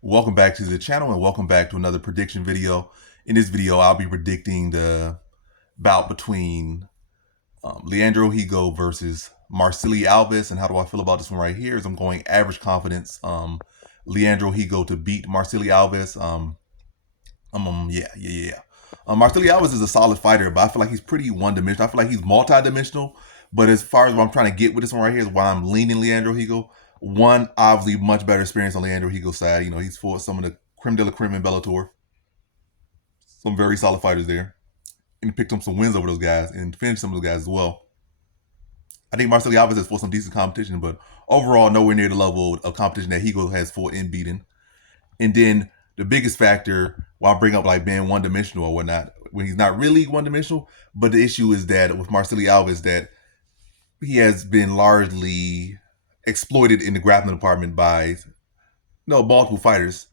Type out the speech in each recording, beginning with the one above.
Welcome back to the channel and welcome back to another prediction video. In this video, I'll be predicting the bout between Leandro Higo versus Marcirley Alves. And how do I feel about this one right here? Is I'm going average confidence. Leandro Higo to beat Marcirley Alves. Yeah. Marcirley Alves is a solid fighter, but I feel like he's pretty one-dimensional. I feel like he's multi-dimensional. But as far as what I'm trying to get with this one right here is why I'm leaning Leandro Higo. One, obviously, much better experience on Leandro Higo's side. You know, he's fought some of the creme de la creme in Bellator. Some very solid fighters there. And picked up some wins over those guys and finished some of those guys as well. I think Marcelo Alves has fought some decent competition, but overall, nowhere near the level of competition that Higo has fought and beaten. And then the biggest factor, while I bring up like being one dimensional or whatnot, when he's not really one dimensional, but the issue is that with Marcelo Alves, that he has been largely exploited in the grappling department by multiple fighters.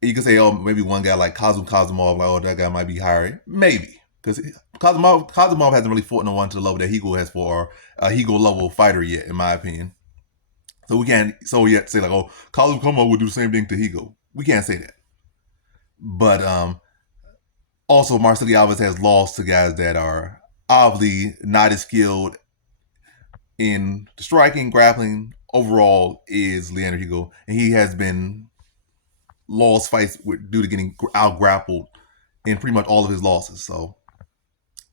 You can say, oh, maybe one guy like Kazumov, like, oh, that guy might be higher. Maybe. Because Kazumov hasn't really fought no one to the level that Higo has for a Higo level fighter yet, in my opinion. So we can't yet say like, oh, Kazumov would do the same thing to Higo. We can't say that. But also Marcelo Alves has lost to guys that are obviously not as skilled in the striking, grappling. Overall is Leandro Higo, and he has been lost fights due to getting out grappled in pretty much all of his losses. So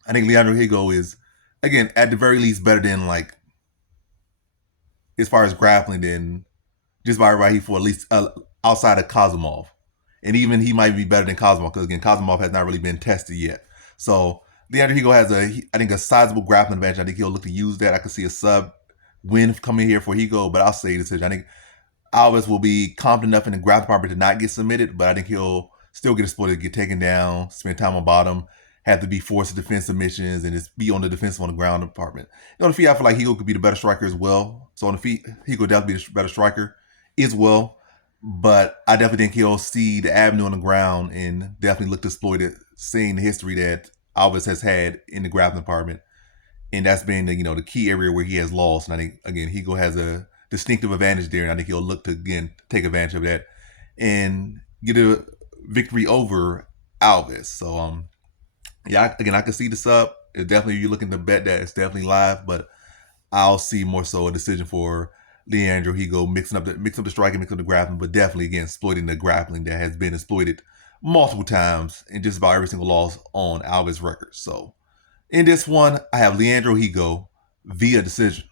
I think Leandro Higo is, again, at the very least, better than like as far as grappling than just by right he for at least outside of Kazumov. And even he might be better than Kazumov because again, Kazumov has not really been tested yet. So Leandro Higo has I think a sizable grappling advantage. I think he'll look to use that. I could see a sub win coming here for Higo, but I'll say decision. I think Alves will be confident enough in the grappling department to not get submitted, but I think he'll still get exploited, get taken down, spend time on bottom, have to be forced to defend submissions, and just be on the defensive on the ground department. On the feet, I feel like Higo could be the better striker as well. So on the feet, Higo definitely be the better striker as well. But I definitely think he'll see the avenue on the ground and definitely look to exploit it, seeing the history that Alves has had in the grappling department. And that's been the key area where he has lost. And I think, again, Higo has a distinctive advantage there, and I think he'll look to again take advantage of that and get a victory over Alves. So yeah, again, I can see the sub. It's definitely, if you're looking to bet that, it's definitely live, but I'll see more so a decision for Leandro Higo mixing up the striking, mixing up the grappling, but definitely again exploiting the grappling that has been exploited multiple times in just about every single loss on Alves' record. So in this one, I have Leandro Higo via decision.